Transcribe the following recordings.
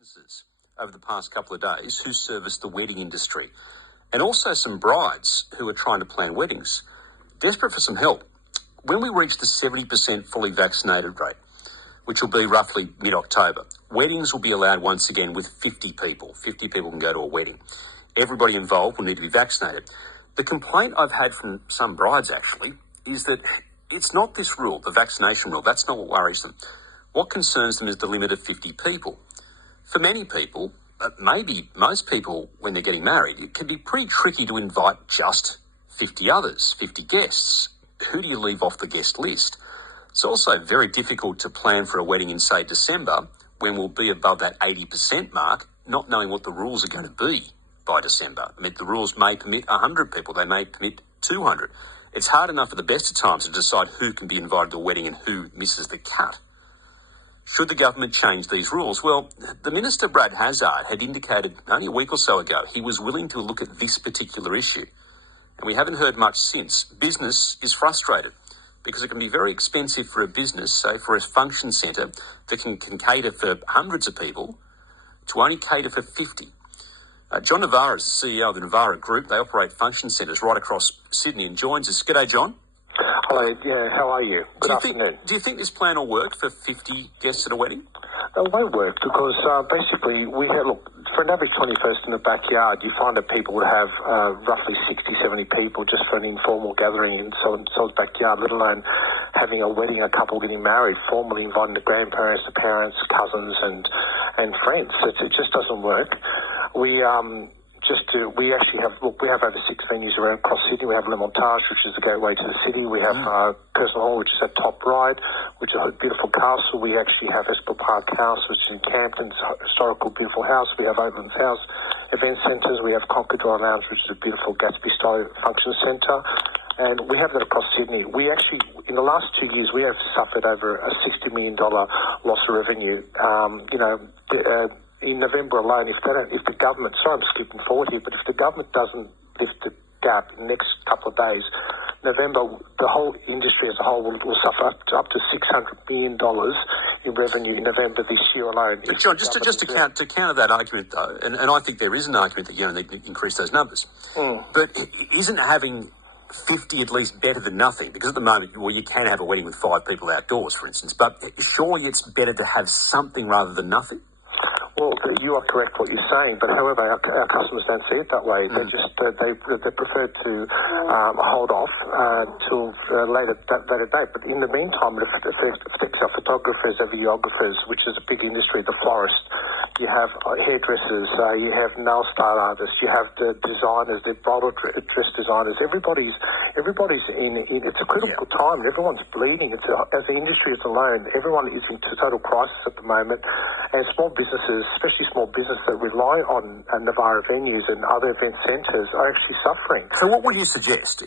businesses over the past couple of days who service the wedding industry, and also some brides who are trying to plan weddings, desperate for some help. When we reach the 70% fully vaccinated rate, which will be roughly mid-October, weddings will be allowed once again with 50 people. 50 people can go to a wedding. Everybody involved will need to be vaccinated. The complaint I've had from some brides, actually, is that it's not this rule, the vaccination rule. That's not what worries them. What concerns them is the limit of 50 people. For many people, maybe most people, when they're getting married, it can be pretty tricky to invite just 50 others, 50 guests. Who do you leave off the guest list? It's also very difficult to plan for a wedding in, say, December, when we'll be above that 80% mark, not knowing what the rules are going to be by December. I mean, the rules may permit 100 people, they may permit 200. It's hard enough at the best of times to decide who can be invited to a wedding and who misses the cut. Should the government change these rules? Well, the Minister, Brad Hazzard, had indicated only a week or so ago he was willing to look at this particular issue. And we haven't heard much since. Business is frustrated because it can be very expensive for a business, say for a function centre that can cater for hundreds of people, to only cater for 50. John Navarra is the CEO of the Navarra Group. They operate function centres right across Sydney and joins us. G'day, John. Hello, yeah, how are you? Good afternoon. Do you think this plan will work for 50 guests at a wedding? It won't work because basically for an average 21st in the backyard, you find that people would have roughly 60, 70 people just for an informal gathering in someone's backyard, let alone having a wedding, a couple getting married, formally inviting the grandparents, the parents, cousins and friends. It just doesn't work. We actually have over 6 venues around across Sydney. We have Le Montage, which is the gateway to the city. We have Personal Hall, which is at Top Ride, which is a beautiful castle. We actually have Espel Park House, which is in Campton, a historical, beautiful house. We have Oakland's House event centres. We have Conquerdor Lounge, which is a beautiful Gatsby-style function centre. And we have that across Sydney. We actually, in the last 2 years, we have suffered over a $60 million loss of revenue. In November alone, if the government, sorry I'm skipping forward here, but if the government doesn't lift the gap in the next couple of days, November, the whole industry as a whole will suffer up to $600 million in revenue in November this year alone. But John, just to counter that argument though, and I think there is an argument that they need to increase those numbers, but isn't having 50 at least better than nothing? Because at the moment, well, you can have a wedding with 5 people outdoors, for instance, but surely it's better to have something rather than nothing? Well, you are correct what you're saying, but however, our customers don't see it that way. They just they prefer to hold off till later date. But in the meantime, it affects our photographers, our videographers, which is a big industry. The florist, you have hairdressers, you have nail style artists, you have the designers, the bridal dress designers. Everybody's in. It's a critical time. Everyone's bleeding. As the industry is alone, everyone is in total crisis at the moment, and small businesses, especially small businesses that rely on Navarra venues and other event centres, are actually suffering. So what would you suggest?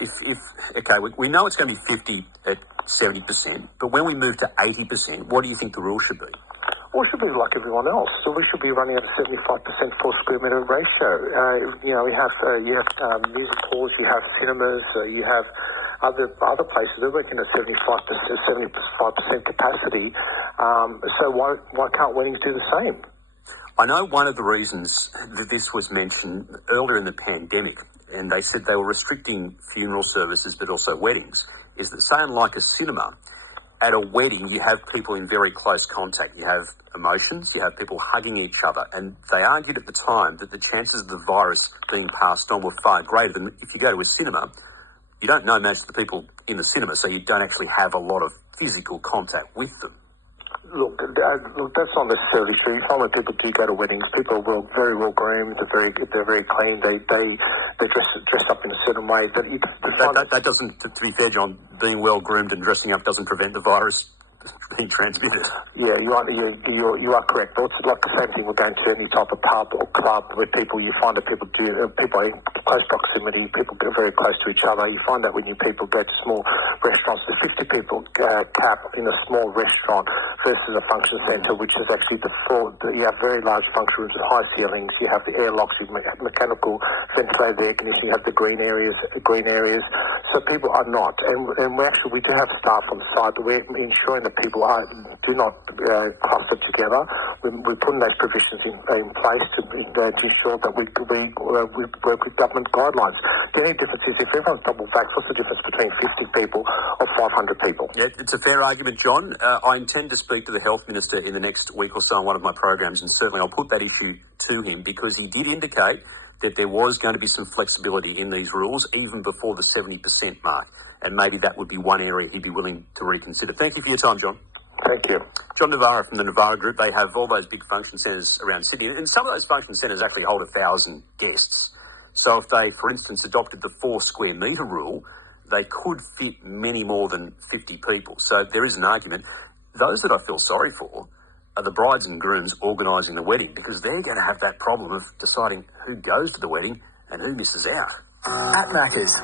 We know it's going to be 50 at 70%, but when we move to 80%, what do you think the rule should be? Well, it should be like everyone else. So we should be running at a 75% full square metre ratio. You have music halls, you have cinemas, you have other places. They're working at 75% capacity. So why can't weddings do the same? I know one of the reasons that this was mentioned earlier in the pandemic, and they said they were restricting funeral services but also weddings, is that, say, unlike a cinema, at a wedding you have people in very close contact. You have emotions, you have people hugging each other, and they argued at the time that the chances of the virus being passed on were far greater than if you go to a cinema. You don't know most of the people in the cinema, so you don't actually have a lot of physical contact with them. Look, that's not necessarily true. You find when people do go to weddings, people are very well groomed. They're very clean. They dress up in a certain way. That doesn't, to be fair, John, being well groomed and dressing up doesn't prevent the virus being transmitted. Yeah, you are correct. But it's like the same thing. We're going to any type of pub or club where you find that people are in close proximity. People get very close to each other. You find that when people go to small restaurants, the 50 people cap in a small restaurant versus a function centre, which is actually you have very large function rooms with high ceilings. You have the airlocks, you have mechanical ventilated air conditioning. You have the green areas. So people are not, and we do have staff on site, but we're ensuring that people do not cluster together. we're putting those provisions in place to ensure that we work with government guidelines. The only difference is if everyone's double vaxxed, what's the difference between 50 people or 500 people? Yeah, it's a fair argument, John. I intend to speak to the Health Minister in the next week or so on one of my programs, and certainly I'll put that issue to him because he did indicate that there was going to be some flexibility in these rules even before the 70% mark, and maybe that would be one area he'd be willing to reconsider. Thank you for your time, John. Thank you. John Navarra from the Navarra Group. They have all those big function centres around Sydney, and some of those function centres actually hold 1,000 guests. So if they, for instance, adopted the 4 square metre rule, they could fit many more than 50 people. So there is an argument. Those that I feel sorry for are the brides and grooms organising the wedding, because they're going to have that problem of deciding who goes to the wedding and who misses out. At Macca's.